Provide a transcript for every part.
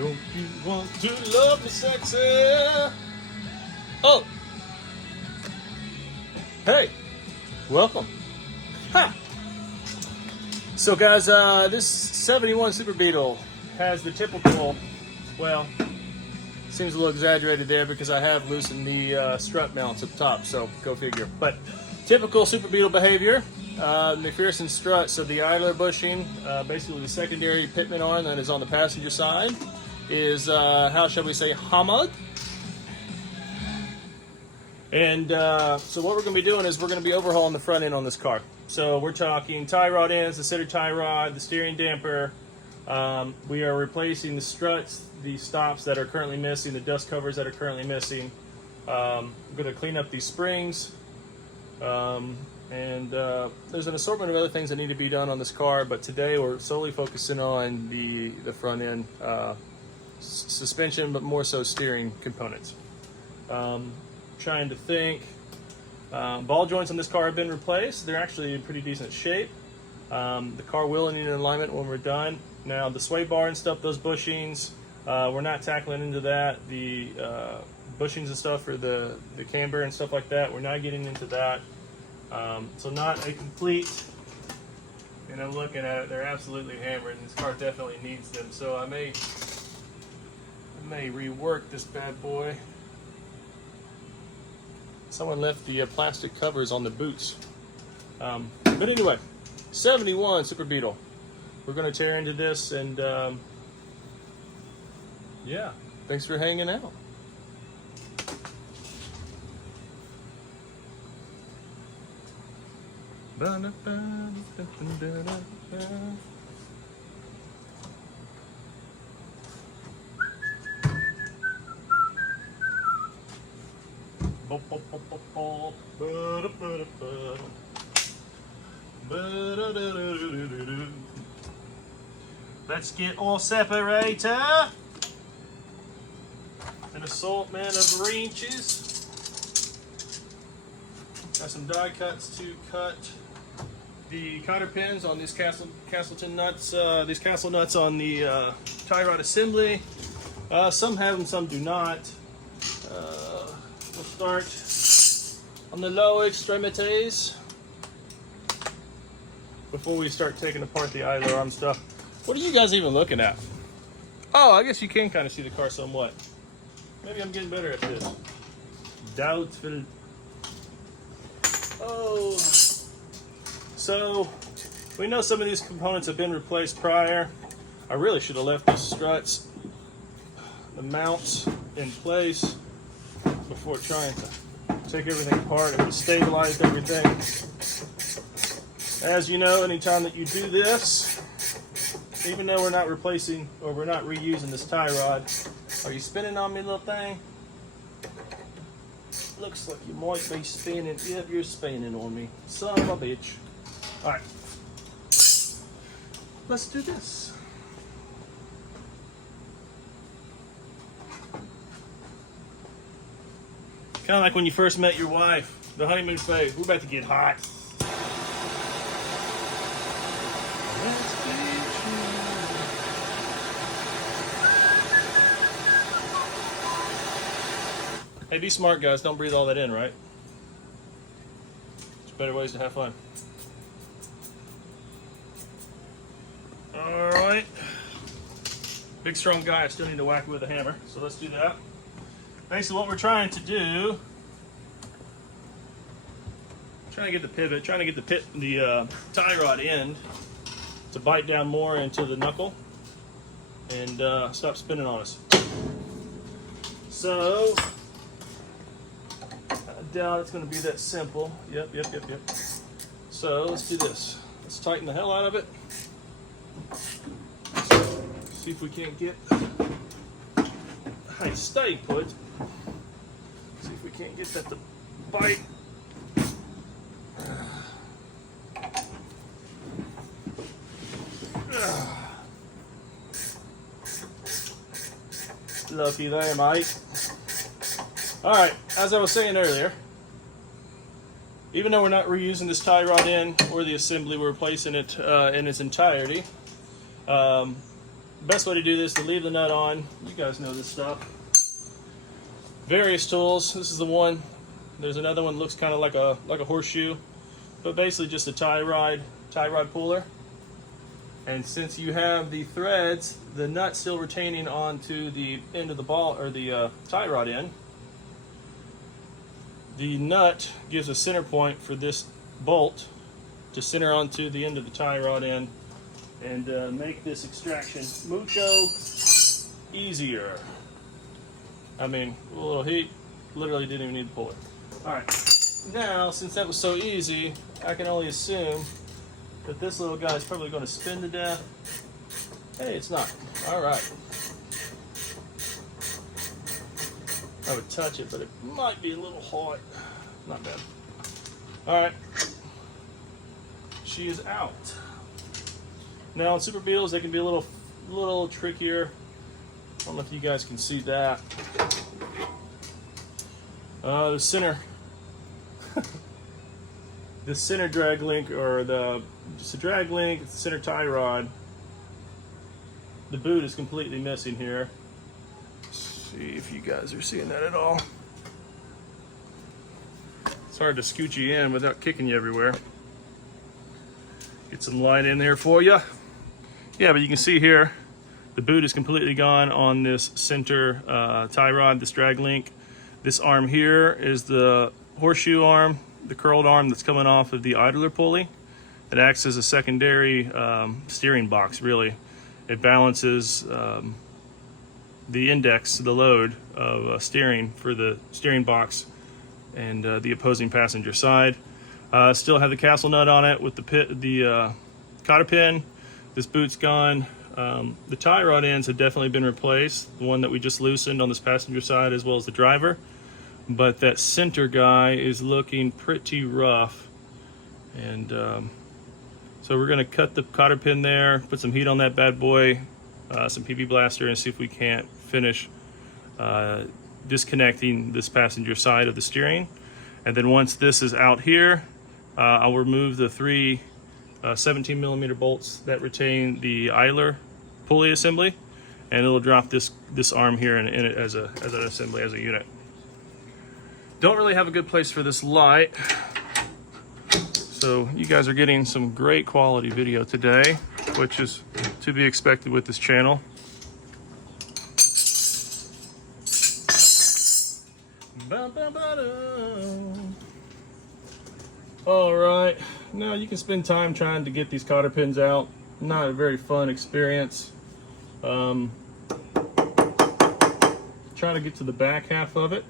Don't you want to love me sexy? Oh! Hey! Welcome. Ha! So guys, this 71 Super Beetle has the typical, well, seems a little exaggerated there because I have loosened the strut mounts up top, so go figure. But typical Super Beetle behavior, McPherson strut, so the idler bushing, basically the secondary pitman arm that is on the passenger side, is, how shall we say, hammered. And so what we're going to be doing is we're going to be overhauling the front end on this car. So we're talking tie rod ends, the center tie rod, the steering damper. We are replacing the struts, the stops that are currently missing, the dust covers that are currently missing. We're going to clean up these springs. And there's an assortment of other things that need to be done on this car, but today we're solely focusing on the front end suspension, but more so steering components. Trying to think. Ball joints on this car have been replaced. They're actually in pretty decent shape. The car will need an alignment when we're done. Now the sway bar and stuff, those bushings, we're not tackling into that. The bushings and stuff for the camber and stuff like that, we're not getting into that. So not a complete, and I'm looking at it, they're absolutely hammered, and this car definitely needs them. So I may rework this bad boy. Someone left the plastic covers on the boots. But anyway, 71 Super Beetle. We're going to tear into this, and yeah, thanks for hanging out. Let's get all separator. An assortment of wrenches. Got some die cuts to cut the cotter pins on these Castleton nuts. These castle nuts on the tie rod assembly. Some have them, some do not. We'll start on the lower extremities before we start taking apart the idler arm stuff. What are you guys even looking at? Oh, I guess you can kind of see the car somewhat. Maybe I'm getting better at this. Doubtful. Oh. So, we know some of these components have been replaced prior. I really should have left the struts, the mounts in place before trying to take everything apart. It would have stabilized everything. As you know, anytime that you do this, even though we're not replacing or we're not reusing this tie rod, are you spinning on me, little thing? Looks like you might be spinning. Yep, you're spinning on me. Son of a bitch. All right, let's do this. Kind of like when you first met your wife, the honeymoon phase. We're about to get hot. Hey, be smart, guys. Don't breathe all that in, right? There's better ways to have fun. All right. Big, strong guy. I still need to whack it with a hammer, so let's do that. Basically, what we're trying to do, trying to get the pivot, trying to get the tie rod end to bite down more into the knuckle and stop spinning on us. So, I doubt it's going to be that simple. Yep. So, let's do this. Let's tighten the hell out of it. See if we can't get a stay put. See if we can't get that to bite. Lucky there, mate. Alright, as I was saying earlier, even though we're not reusing this tie rod end or the assembly, we're replacing it in its entirety. best way to do this is to leave the nut on. You guys know this stuff. Various tools. This is the one. There's another one that looks kind of like a horseshoe, but basically just a tie rod puller. And since you have the threads, the nut still retaining onto the end of the ball or the tie rod end, the nut gives a center point for this bolt to center onto the end of the tie rod end and make this extraction mucho easier. I mean, a little heat, literally didn't even need to pull it. All right, now since that was so easy, I can only assume that this little guy is probably going to spin to death. Hey, it's not. All right. I would touch it, but it might be a little hot. Not bad. All right. She is out. Now on Super Beetles, they can be a little trickier. I don't know if you guys can see that. The center, the center drag link, or just a drag link, center tie rod. The boot is completely missing here. Let's see if you guys are seeing that at all. It's hard to scoot you in without kicking you everywhere. Get some light in there for you. Yeah, but you can see here, the boot is completely gone on this center tie rod, this drag link. This arm here is the horseshoe arm, the curled arm that's coming off of the idler pulley. It acts as a secondary steering box, really. It balances the index, the load of steering for the steering box and the opposing passenger side. Still have the castle nut on it with the cotter pin. This boot's gone. The tie rod ends have definitely been replaced, the one that we just loosened on this passenger side as well as the driver. But that center guy is looking pretty rough. And so we're gonna cut the cotter pin there, put some heat on that bad boy, some PB blaster, and see if we can't finish disconnecting this passenger side of the steering. And then once this is out here, I'll remove the three 17mm bolts that retain the idler pulley assembly, and it'll drop this arm here in it as an assembly, as a unit. Don't really have a good place for this light, so you guys are getting some great quality video today, which is to be expected with this channel. All right, now you can spend time trying to get these cotter pins out. Not a very fun experience. Try to get to the back half of it.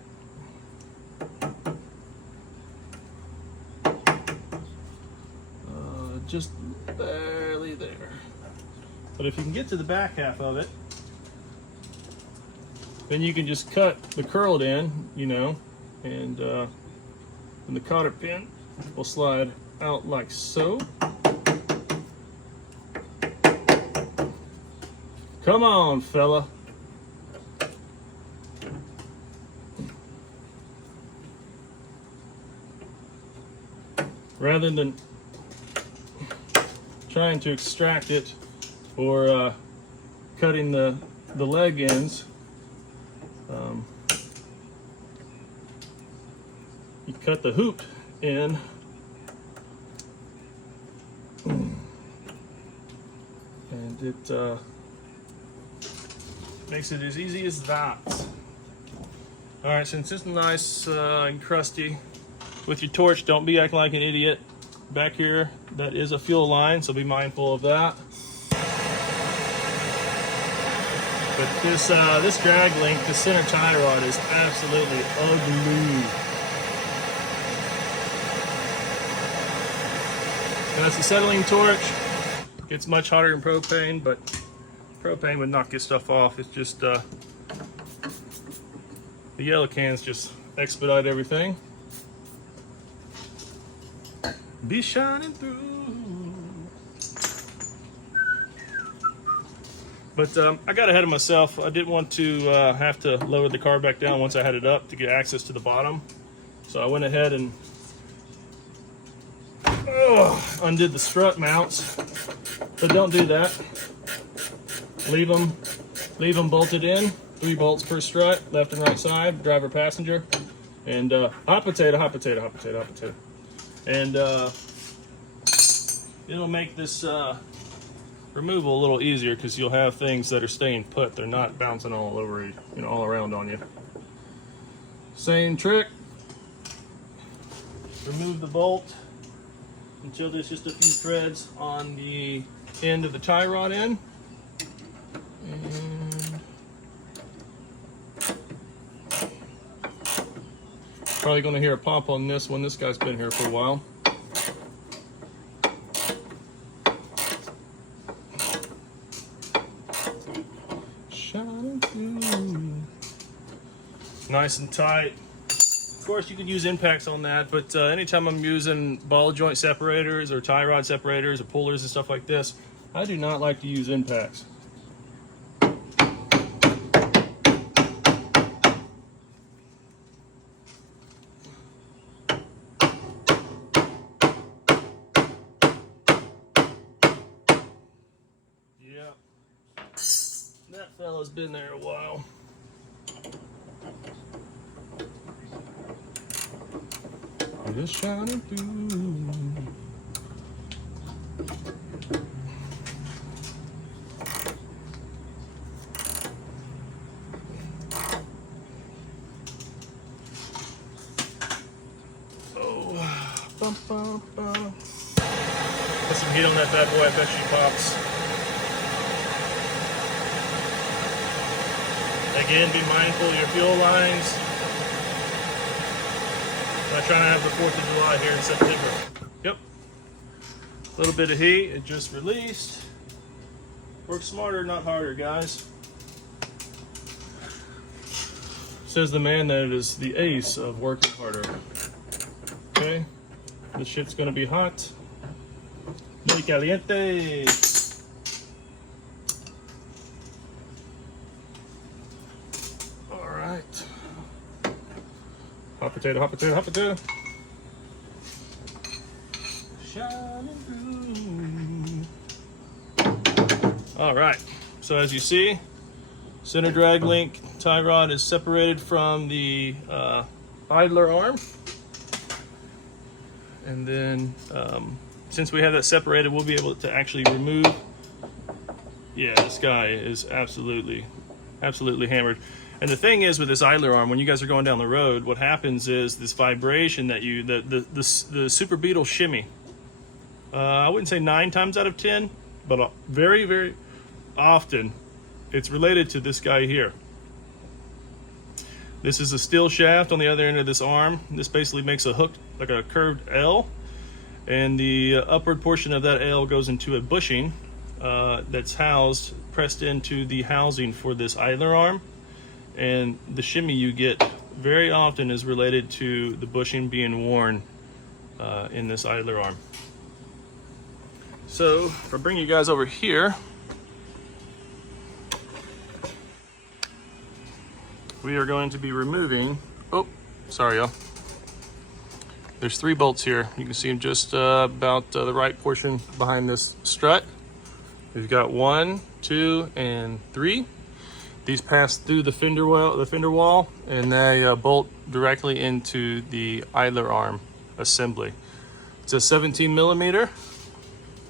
Just barely there. But if you can get to the back half of it, then you can just cut the curled end, you know, and the cotter pin will slide out like so. Come on, fella. Rather than trying to extract it or cutting the leg ends, you cut the hoop in, and it makes it as easy as that. All right, since it's nice and crusty, with your torch, don't be acting like an idiot. Back here, that is a fuel line, so be mindful of that. But this drag link, the center tie rod, is absolutely ugly. That's the acetylene torch. It's much hotter than propane, but propane would knock this stuff off. It's just the yellow cans just expedite everything. Be shining through. But I got ahead of myself. I didn't want to have to lower the car back down once I had it up to get access to the bottom. So I went ahead and undid the strut mounts. But don't do that. leave them bolted in. 3 bolts per strut, left and right side, driver, passenger. And hot potato, hot potato, hot potato, hot potato. And it'll make this removal a little easier because you'll have things that are staying put. They're not bouncing all over you, all around on you. Same trick. Remove the bolt until there's just a few threads on the end of the tie rod end. And probably going to hear a pop on this one. This guy's been here for a while. Nice and tight. Of course, you could use impacts on that, but anytime I'm using ball joint separators or tie rod separators or pullers and stuff like this, I do not like to use impacts. Yeah, that fella's been there a while. Just shining through. Oh, bum, bum, bum. Put some heat on that bad boy. I bet she pops. Again, be mindful of your fuel lines. I'm trying to have the 4th of July here in September. Yep. A little bit of heat, it just released. Work smarter, not harder, guys. Says the man that is the ace of working harder. Okay, this shit's gonna be hot. Muy caliente. All right. Hot potato, hot potato, hot potato. Shining through. All right, so as you see, center drag link tie rod is separated from the idler arm. And then since we have that separated, we'll be able to actually remove. Yeah, this guy is absolutely hammered. And the thing is with this idler arm, when you guys are going down the road, what happens is this vibration that the Super Beetle shimmy. I wouldn't say 9 times out of 10, but very, very often it's related to this guy here. This is a steel shaft on the other end of this arm. This basically makes a hook, like a curved L. And the upward portion of that L goes into a bushing that's pressed into the housing for this idler arm. And the shimmy you get very often is related to the bushing being worn in this idler arm. So if I bring you guys over here, we are going to be removing, oh, sorry y'all. There's 3 bolts here. You can see them just about the right portion behind this strut. We've got 1, 2, and 3. These pass through the fender wall, and they bolt directly into the idler arm assembly. It's a 17 millimeter.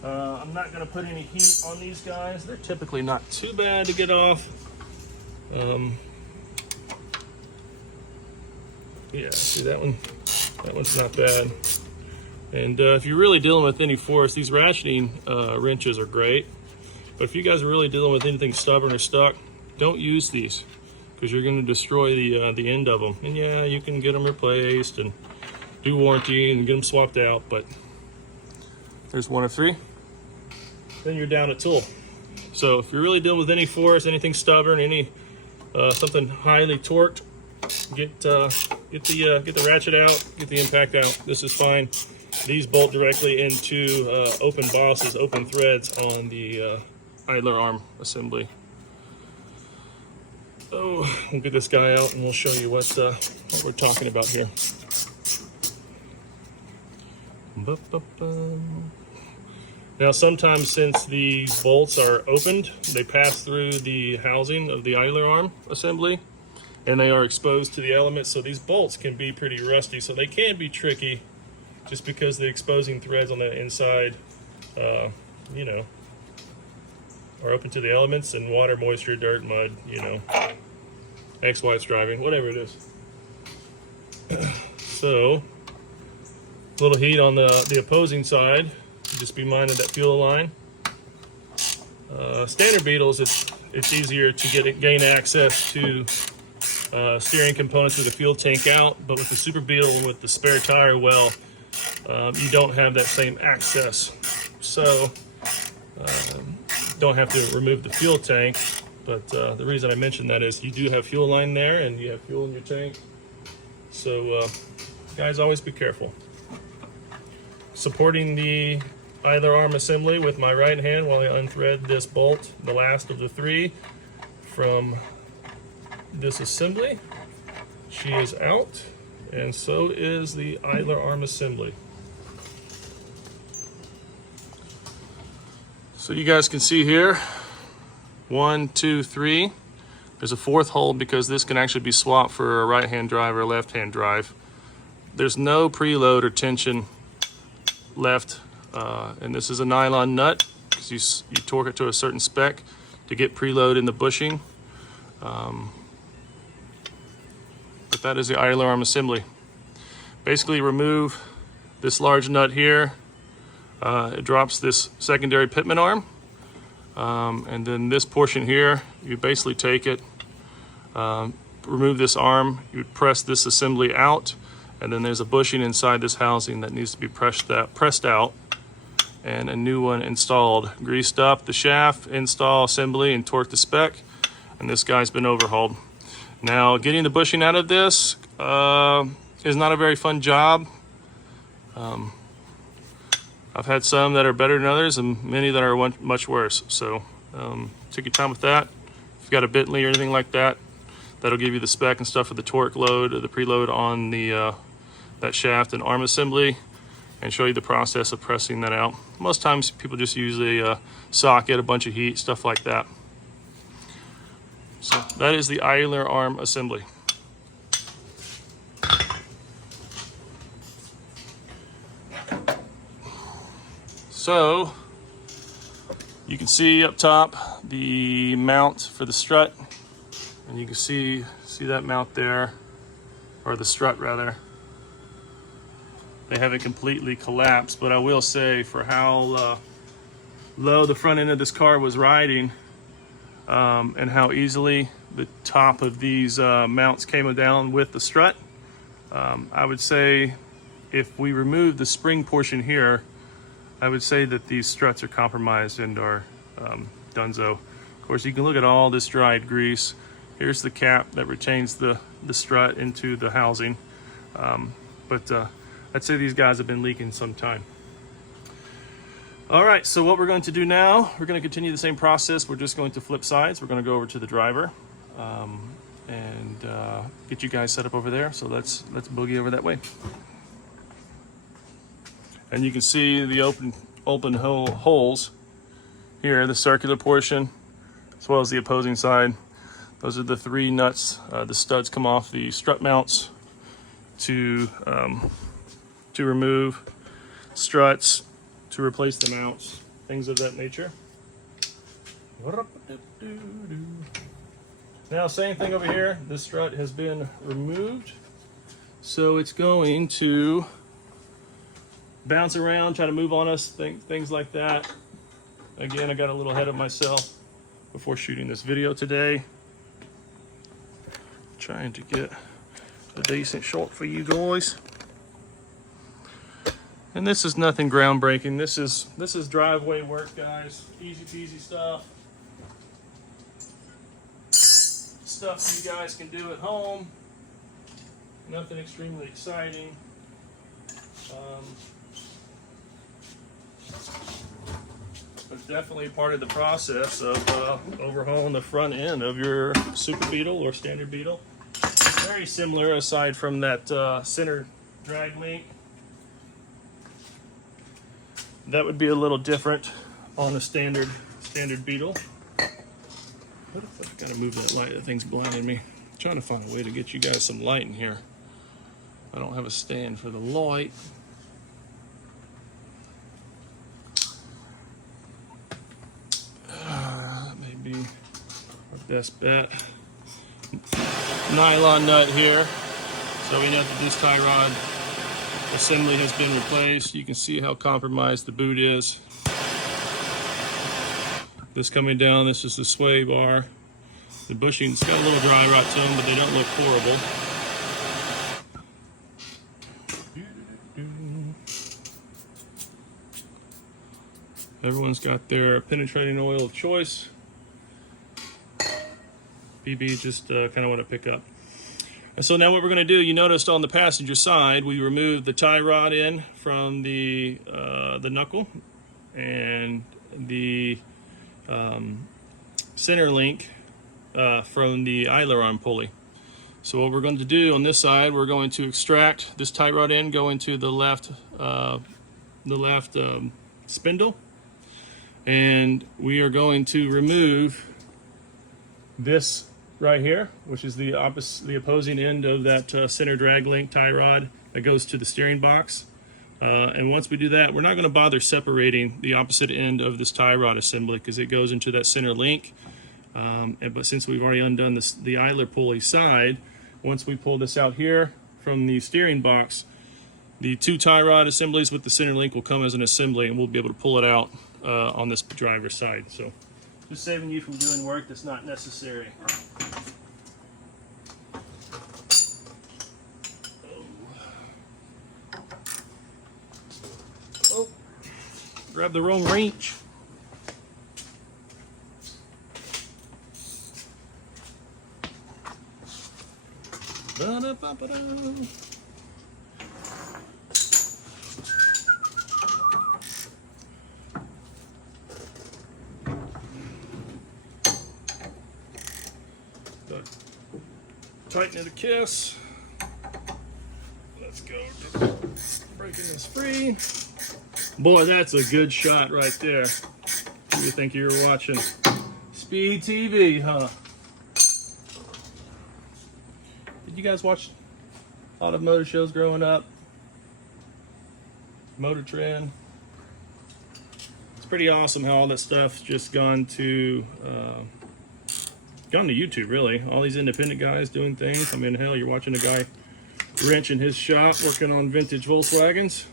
I'm not going to put any heat on these guys. They're typically not too bad to get off. Yeah, see that one? That one's not bad. And if you're really dealing with any force, these ratcheting wrenches are great. But if you guys are really dealing with anything stubborn or stuck, don't use these because you're going to destroy the end of them. And yeah, you can get them replaced and do warranty and get them swapped out, but there's 1 of 3. Then you're down a tool. So if you're really dealing with any force, anything stubborn, any something highly torqued, get the ratchet out, get the impact out. This is fine. These bolt directly into open bosses, open threads on the idler arm assembly. Oh, we'll get this guy out and we'll show you what we're talking about here. Now sometimes, since these bolts are opened, they pass through the housing of the idler arm assembly and they are exposed to the elements, so these bolts can be pretty rusty, so they can be tricky just because the exposing threads on the inside you know, are open to the elements and water, moisture, dirt, mud, you know, ex-wife's driving, whatever it is. So a little heat on the opposing side. Just be minded that fuel line. Standard Beetles, it's easier to gain access to steering components with the fuel tank out, but with the Super Beetle and with the spare tire well, you don't have that same access. So don't have to remove the fuel tank, but the reason I mentioned that is you do have fuel line there and you have fuel in your tank. So guys, always be careful. Supporting the idler arm assembly with my right hand while I unthread this bolt, the last of the 3 from this assembly. She is out, and so is the idler arm assembly. So you guys can see here, 1, 2, 3. There's a 4th hole because this can actually be swapped for a right-hand drive or a left-hand drive. There's no preload or tension left, and this is a nylon nut because you torque it to a certain spec to get preload in the bushing. But that is the idler arm assembly. Basically remove this large nut here. It drops this secondary pitman arm, and then this portion here, you basically take it, remove this arm, you would press this assembly out, and then there's a bushing inside this housing that needs to be pressed out, and a new one installed. Greased up the shaft, install assembly, and torque the spec, and this guy's been overhauled. Now, getting the bushing out of this is not a very fun job. I've had some that are better than others and many that are much worse. So take your time with that. If you've got a Bentley or anything like that, that'll give you the spec and stuff for the torque load or the preload on the that shaft and arm assembly, and show you the process of pressing that out. Most times people just use a socket, a bunch of heat, stuff like that. So that is the idler arm assembly. So you can see up top the mount for the strut, and you can see that mount there, or the strut rather. They haven't completely collapsed, but I will say for how low the front end of this car was riding, and how easily the top of these mounts came down with the strut, I would say if we remove the spring portion here, I would say that these struts are compromised and are donezo. Of course, you can look at all this dried grease. Here's the cap that retains the strut into the housing. But I'd say these guys have been leaking some time. All right, so what we're going to do now, we're going to continue the same process. We're just going to flip sides. We're going to go over to the driver and get you guys set up over there. So let's boogie over that way. And you can see the open holes here, the circular portion, as well as the opposing side. Those are the 3 nuts. The studs come off the strut mounts to remove struts, to replace the mounts, things of that nature. Now, same thing over here. This strut has been removed, so it's going to bounce around, try to move on us, things like that. Again, I got a little ahead of myself before shooting this video today. Trying to get a decent shot for you guys. And this is nothing groundbreaking. This is driveway work, guys. Easy peasy stuff. Stuff you guys can do at home. Nothing extremely exciting. But definitely part of the process of overhauling the front end of your Super Beetle or Standard Beetle. It's very similar, aside from that center drag link. That would be a little different on a standard Beetle. What if I've got to move that light? That thing's blinding me. I'm trying to find a way to get you guys some light in here. I don't have a stand for the light. That may be our best bet. Nylon nut here, so we know that this tie rod assembly has been replaced. You can see how compromised the boot is. This coming down, this is the sway bar. The bushing's got a little dry rot to them, but they don't look horrible. Everyone's got their penetrating oil of choice. BB just kind of want to pick up. And so now what we're going to do, you noticed on the passenger side, we removed the tie rod in from the knuckle and the center link from the idler arm pulley. So what we're going to do on this side, we're going to extract this tie rod in, go into the left spindle, and we are going to remove this right here, which is the opposing end of that center drag link tie rod that goes to the steering box. And once we do that, we're not going to bother separating the opposite end of this tie rod assembly because it goes into that center link. But since we've already undone the idler pulley side, once we pull this out here from the steering box, the two tie rod assemblies with the center link will come as an assembly, and we'll be able to pull it out on this driver's side. So just saving you from doing work that's not necessary. Oh, grab the wrong wrench. Ba-da-ba-ba-da. Tighten it a kiss. Let's go. Breaking this free. Boy, that's a good shot right there. Who do you think you were watching? Speed TV, huh? Did you guys watch a lot of motor shows growing up? Motor Trend. It's pretty awesome how all that stuff's just gone to YouTube, really. All these independent guys doing things. I mean, hell, you're watching a guy wrench in his shop working on vintage Volkswagens.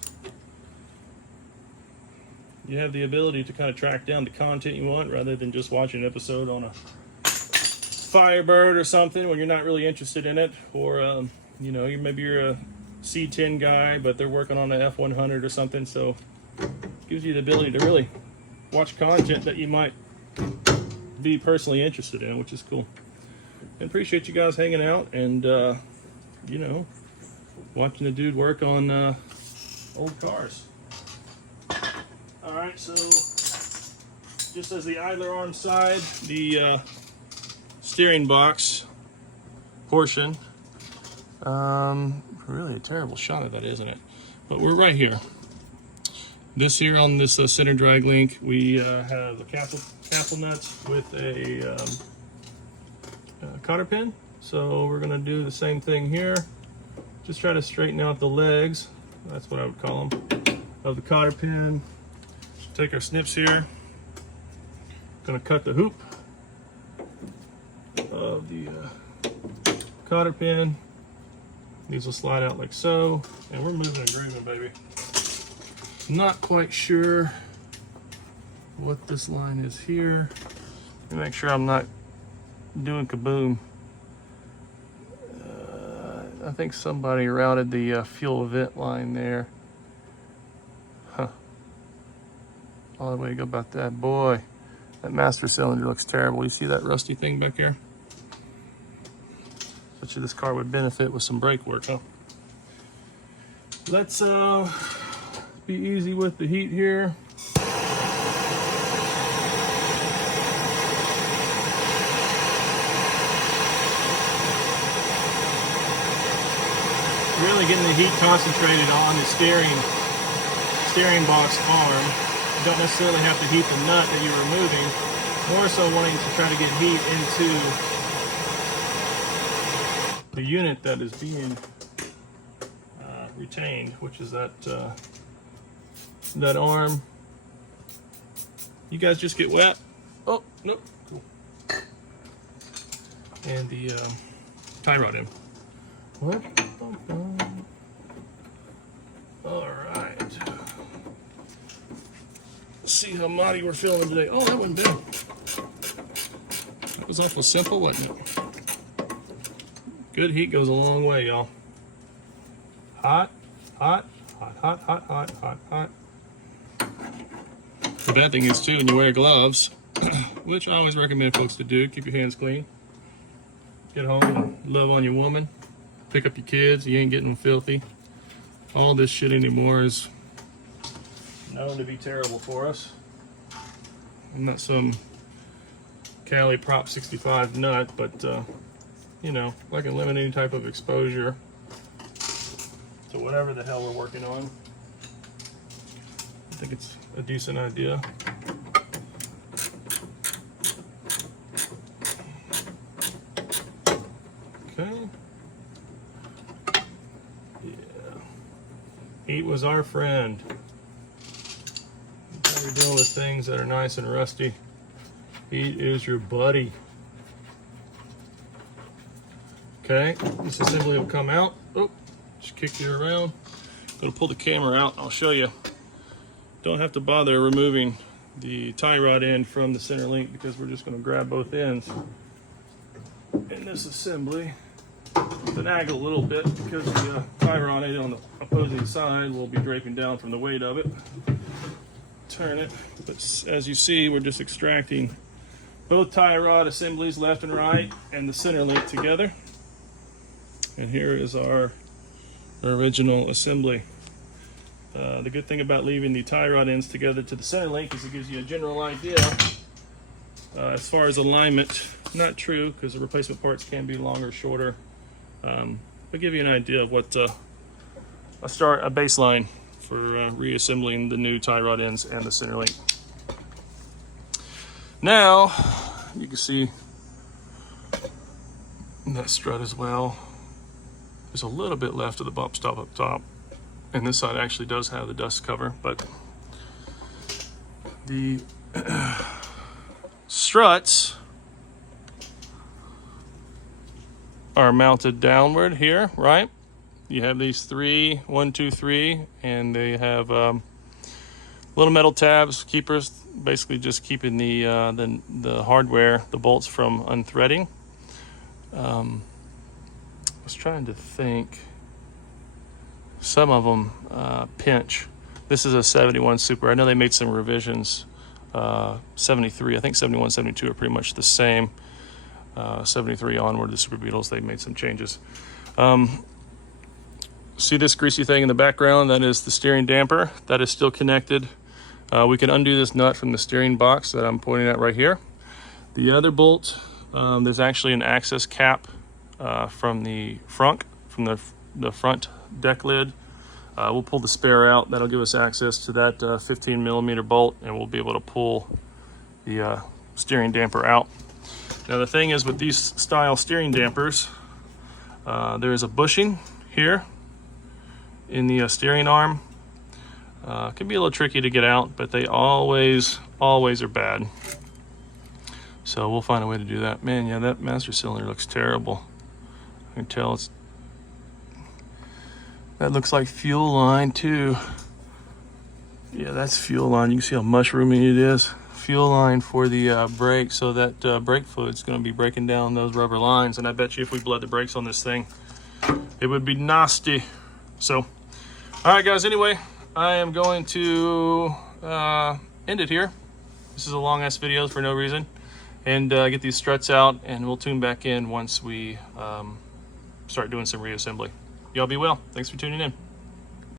You have the ability to kind of track down the content you want rather than just watching an episode on a Firebird or something when you're not really interested in it, or you know, maybe you're a C10 guy but they're working on an F100 or something. So it gives you the ability to really watch content that you might be personally interested in, which is cool. And appreciate you guys hanging out and you know, watching the dude work on old cars. All right, so just as the idler arm side, the steering box portion, really a terrible shot of that, isn't it? But we're right here. This here on this center drag link, we have a castle nuts with a cotter pin. So we're gonna do the same thing here. Just try to straighten out the legs, that's what I would call them, of the cotter pin. Take our snips here. Gonna cut the hoop of the cotter pin. These will slide out like so, and we're moving and grooving, baby. Not quite sure what this line is here. Let me make sure I'm not doing kaboom. I think somebody routed the fuel vent line there. Huh. All the way to go about that. Boy, that master cylinder looks terrible. You see that rusty thing back here? Bet you this car would benefit with some brake work, huh? Let's be easy with the heat here. Really getting the heat concentrated on the steering box arm. don't necessarily have to heat the nut that you're removing, more so wanting to try to get heat into the unit that is being retained, which is that that arm. You guys just get wet. Oh, nope. Cool. And the tie rod in. What? All right. Let's see how muddy we're feeling today. Oh, that wasn't big. That was awful simple, wasn't it? Good heat goes a long way, y'all. Hot, hot, hot, hot, hot, hot, hot, hot. The bad thing is too, when you wear gloves, which I always recommend folks to do, keep your hands clean. Get home and love on your woman. Pick up your kids, you ain't getting them filthy. All this shit anymore is known to be terrible for us. I'm not some Cali Prop 65 nut, but you know, I can limit any type of exposure to whatever the hell we're working on. I think it's a decent idea. Okay. Yeah. Heat was our friend. When you're dealing with things that are nice and rusty, heat is your buddy. Okay, this assembly will come out. Oh, just kick you around. I'm gonna pull the camera out. I'll show you. Don't have to bother removing the tie rod end from the center link because we're just gonna grab both ends in this assembly. Finagle a little bit because the tie rod end on the opposing side will be draping down from the weight of it. Turn it, but as you see, we're just extracting both tie rod assemblies left and right and the center link together. And here is our original assembly. The good thing about leaving the tie rod ends together to the center link is it gives you a general idea as far as alignment. Not true, because the replacement parts can be longer, shorter, but give you an idea of what a baseline for reassembling the new tie rod ends and the center link. Now you can see that strut as well. There's a little bit left of the bump stop up top, and this side actually does have the dust cover, but the struts are mounted downward here, right? You have these three, 1, 2, 3, and they have little metal tabs, keepers, basically just keeping the hardware, the bolts from unthreading. I was trying to think. Some of them pinch. This is a 71 Super. I know they made some revisions. 73, I think 71, 72 are pretty much the same. 73 onward, the Super Beetles, they made some changes. See this greasy thing in the background? That is the steering damper. That is still connected. We can undo this nut from the steering box that I'm pointing at right here. The other bolt, there's actually an access cap from the front, the front deck lid. We'll pull the spare out. That'll give us access to that 15 millimeter bolt, and we'll be able to pull the steering damper out. Now the thing is, with these style steering dampers, there is a bushing here in the steering arm. It can be a little tricky to get out, but they always are bad. So we'll find a way to do that. Man, yeah, that master cylinder looks terrible. I can tell that looks like fuel line too. Yeah, that's fuel line. You can see how mushroomy it is. Fuel line for the brake, so that brake fluid's going to be breaking down those rubber lines, and I bet you if we bled the brakes on this thing, it would be nasty. So, all right, guys. Anyway, I am going to end it here. This is a long ass video for no reason, and get these struts out, and we'll tune back in once we start doing some reassembly. Y'all be well. Thanks for tuning in.